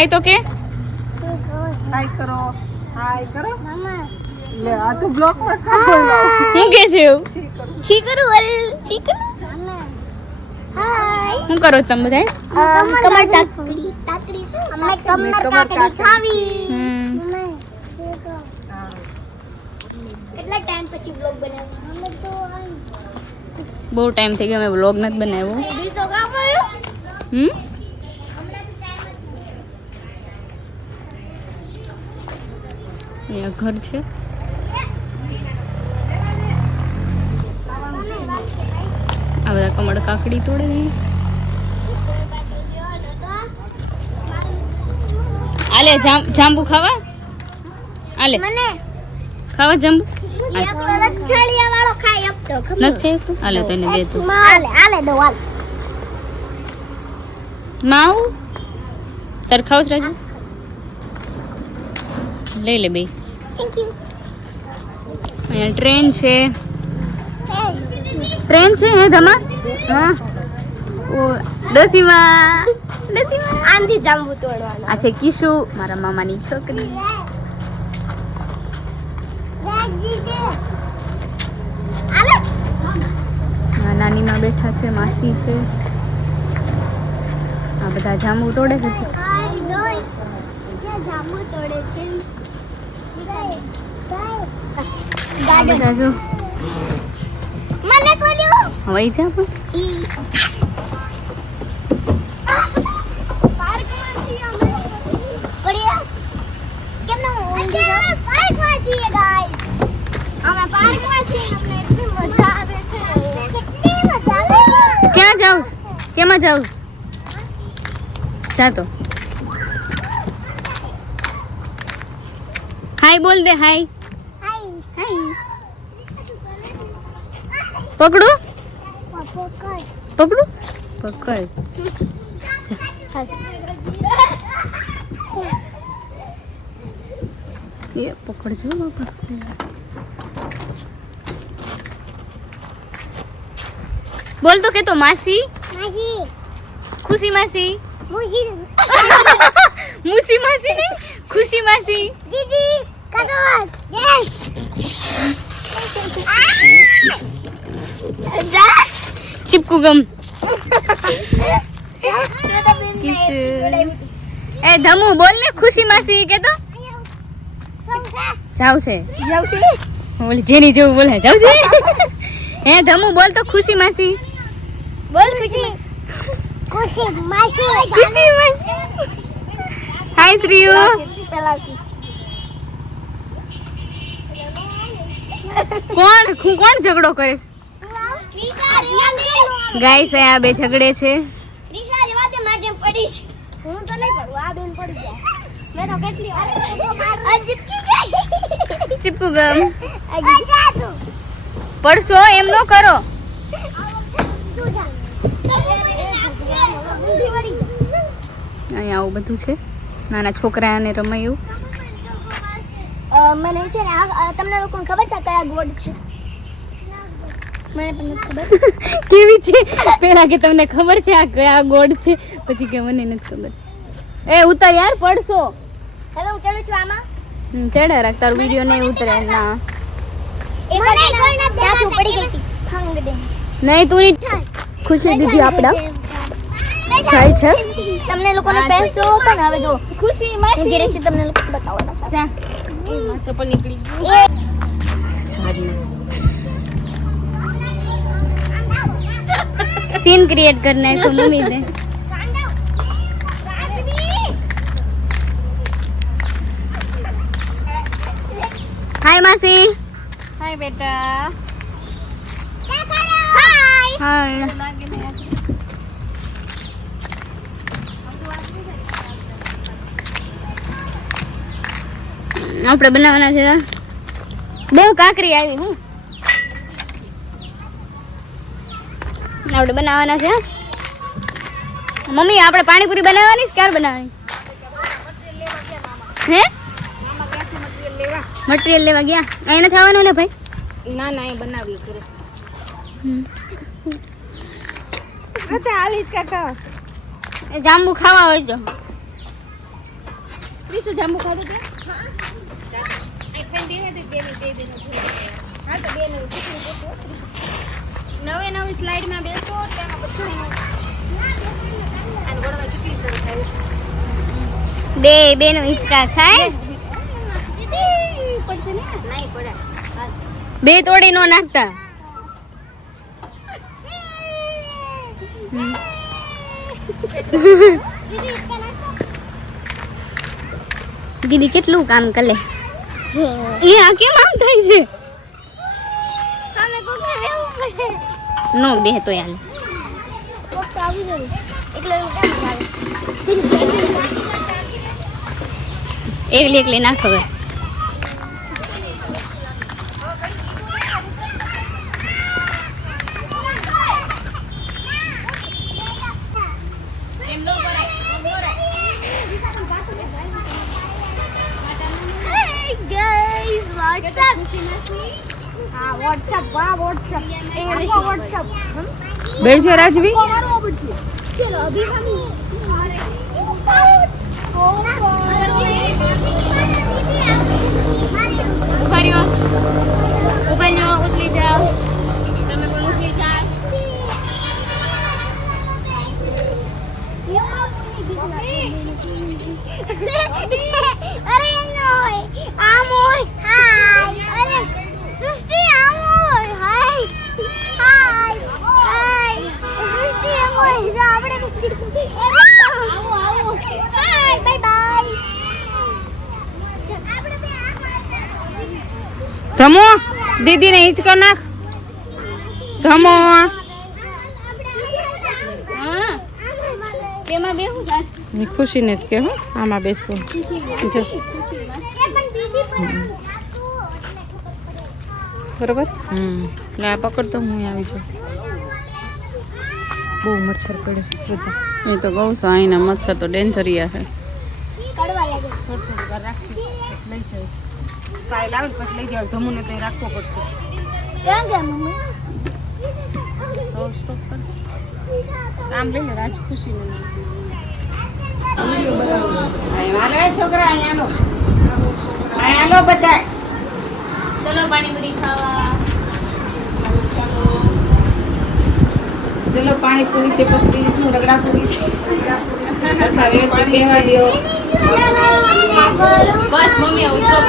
હાય તો કે હાય કરો મામા લે આ તો બ્લોક માં બોલો હું કે છે છી કરું વલ છી કરું હાય હું કરો તમે બધા કમર તાકડી અમે કમર કાકડી ખાવી કેટલા ટાઈમ પછી વ્લોગ બનાવ્યો અમે તો બહુ ટાઈમ થઈ ગયો અમે વ્લોગ નથી બનાવ્યો દી તો કા પડ્યો અહીંયા ઘર છે આ બધા કમળ કાકડી તોડે ને આલે જાંબુ ખાવા આલે મને ખાવા જાંબુ એક લચ્છળિયા વાળો ખાઈ આપતો નથી તું આલે તો એને દે તું આલે દો હાલ માઉ તાર ખાવ છે રાજુ લઈ લે બે થેન્ક યુ અહીંયા ટ્રેન છે હે ધમા હા ઓ ડોસીમાં આંધી જાંબુ તોડવાનો આ છે કિશુ મારા મામાની છોકરી નાનીમાં બેઠા છે માસી છે આ બધા જાંબુ તોડે છે જાંબુ તોડે છે આ બધા જો મને તોડ્યો હવાઈ જા પણ પાર્કમાં છીએ અમે પડ્યા કેમ ના અત્યારે પાર્કમાં છીએ ગાઈસ અમે પાર્કમાં છીએ અમને એટલી મજા આવે છે કેટલી મજા આવે ક્યાં જાઉં કેમાં જાઉં જા તો હાય બોલ દે હાય હાય પકડું પકડ પકડું પકડ એ પકડજો બાપા બોલ તો કે તો માસી માસી ખુશી માસી મુજી મુસી માસી ને ખુશી માસી દીદી કદવાસ યસ ચીપકુ ગમ એ ધમુ બોલ ને ખુશી માસી કે તો જાવ છે બોલ જેની જેવું બોલે જાવ છે હે ધમુ બોલ તો ખુશી માસી બોલ ખુશી ખુશી માસી ખુશી માસી હાય શ્રીયુ કોણ ઝઘડો કરે છે ગાઈસ આ બે ઝઘડે છે રીસા જવા દે માજે પડીશ હું તો નહીં પડું આ બેન પડી જાય મેં તો કેટલી વાર ચીપકી ગઈ ચીપકુ ગમ જા તું પડશો એમ નો કરો તું જા ઊંધી વળી જા અહીંયા આવું બધું છે નાના છોકરાને રમાય એવું મને છે ને તમને લોકોને ખબર છે કયા ગોડ છે મને પણ નથી ખબર કેવી છે પેલા કે તમને ખબર છે આ કયા ગોડ છે પછી કે મને નથી ખબર એ ઉતાર યાર પડશો હવે હું ચડું છું આમાં ચડે રાખ તારો વિડિયો નહીં ઉતરે ના એક મને કોઈ ના ત્યાં પડી ગઈ હતી ફંગ દે નહીં તું ની ખુશી દીદી આપડા જાય છે તમને લોકોને ફેસ જોવો તો ને હવે જો ખુશી હું માસી જે છે તમને લોકો બતાવવાના જા ચપ્પલ નીકળી सीन क्रिएट करना है तो मम्मी दे हाय मासी हाय बेटा हाय આપણે બનાવવાના છે બે કાકરી આવી હું આપણે બનાવવાના છે મમ્મી આપણે પાણીપુરી બનાવવાની છે ક્યારે બનાવવાની હે મટીરિયલ લેવા ગયા અહીં નથી આવવાનું ને ભાઈ ના ના એ બનાવી કરે જાંબુ ખાવા હોય તો ત્રીસું જાંબુ ખાધું તે નવે નવી સ્લાઇડમાં બેસો તેમાં બધું બે નો હિંચકા ખાય બે તોડી નો નાખતા દીદી કેટલું કામ કરે એ આ કેમ આમ થાય છે નો બે તો યાર એકલી ના ખબર બેજો રાજવી चलो अभी हम ઉભારીઓ ઉતરી જાઓ તમે પણ ઉતરી જાઓ अरे नोय आमोय हाय अरे सृष्टि आमोय हाय हाय हाय सृष्टि आमोय આપણે આવો આવો હાય બાય બાય ધમો દીદી ને હિંચકો નાખ ધમો હા તેમાં બેહું બસ ખુશી ને જ કે હો આમાં બેસવું બરોબર એટલે આ પકડ તો હું આવી જાઉં બહુ મચ્છર પડે છે શ્રદ્ધા એ તો કહું છું અહીંના મચ્છર તો ડેન્જરિયા છે કડવા લાગે કાલ આવે પછી લઈ જાવ ધમુને તો રાખવો પડશે ક્યાં ગયા મમ્મી આમ લઈ લે રાજ ખુશી ને છોકરા અહીંયા લો બધા ચલો પાણીપુરી ખાવા ચલો પાણીપુરી છે પછી રગડાપુરી છે વ્યવસ્થિત બેહવા દો બસ મમ્મી ઉતરો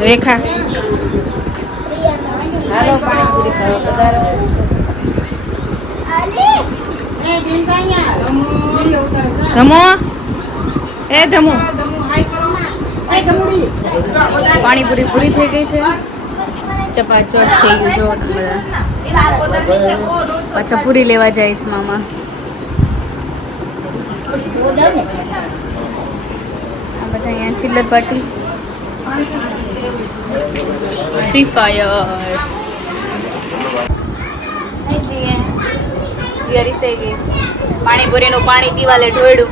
રેખા હાલો પાણીપુરી ખાવા પધારો ધમો એ ધમો પાણીપુરી પૂરી થઈ ગઈ છે ચપાચટ થઈ ગયું જો બધા પાછા પૂરી લેવા જાય છે મામા આ બધા અહીંયા ચિલ્લર પાર્ટી ફ્રી ફાયર જીયારી થઈ ગઈ છે પાણીપુરીનું પાણી દિવાલે ઢોળ્યું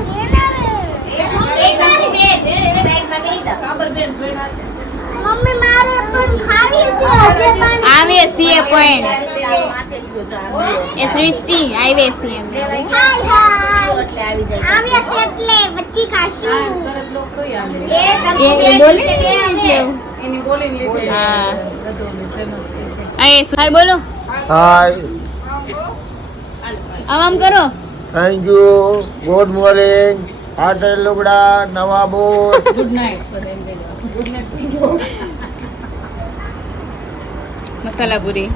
મમ્મી મારે પણ ખાવી છે આજે પણ આવે સીએ પોઈન્ટ એ સૃષ્ટિ આવે સીએ હાય આવી છે એટલે બચ્ચી ખાશું એ બોલે એની બોલીને લીધે હા હાય બોલો હાય આમ કરો થેન્ક યુ ગુડ મોર્નિંગ આટલ લુગડા નવા બોટ ગુડ નાઇટ ગુડ મસાલા પૂરી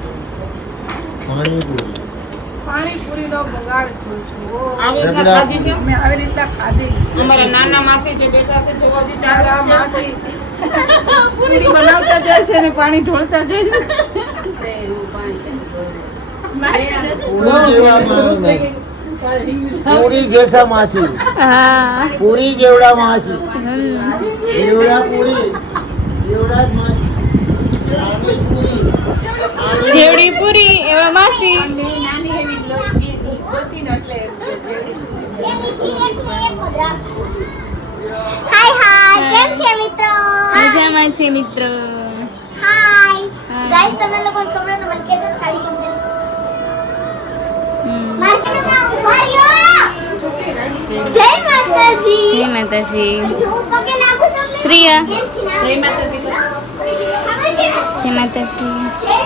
પાણીપુરીનો બગાડ થયો છે આવી રીતના ખાધી છે મેં આવી રીતના ખાધી અમારા નાના માસી જે બેઠા છે જોવાજી ચાર માસી પૂરી બનાવતા જાય છે અને પાણી ઢોળતા જાય છે પૂરી જैसा मासी હા पूरी जेवड़ा मासी जेवड़ा पूरी जेवड़ा मासी रानी पूरी જેવડી પૂરી એવા માસી એની સી એટલે એક પધરા હાય હાય કેમ છે મિત્રો મજામાં છે મિત્ર હાય હાય. ગાઈસ તમને લોકોને ખબર તો મને કહેજો સાડી કેમ છે જય માતાજી. જય માતાજી. હું પગે લાગુ તમને. શ્રીયા જય માતાજી કરો. જય માતાજી. જય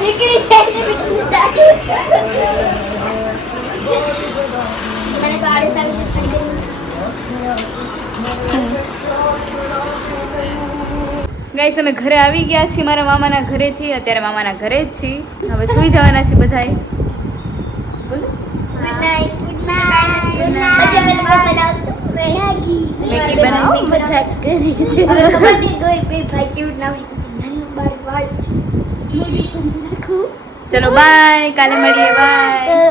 નીકળી જાય મને તો આડે સાવી છે ગાઈસ અમે ઘરે આવી ગયા છીએ મારા મામાના ઘરેથી. અત્યારે મામાના ઘરે જ છીએ. હવે સુઈ જવાના છે બધાય. બોલો ગુડ નાઈટ. Good night. આજે અમે લોકો બનાવશું મેગી. મેગી બનાવો. મજાક કરી છે. હવે ખબર નહીં કોઈ બે ભાઈ કેવું નામ નાનું બાર વાળ છે. ચલો બાય, કાલે મળીએ. બાય.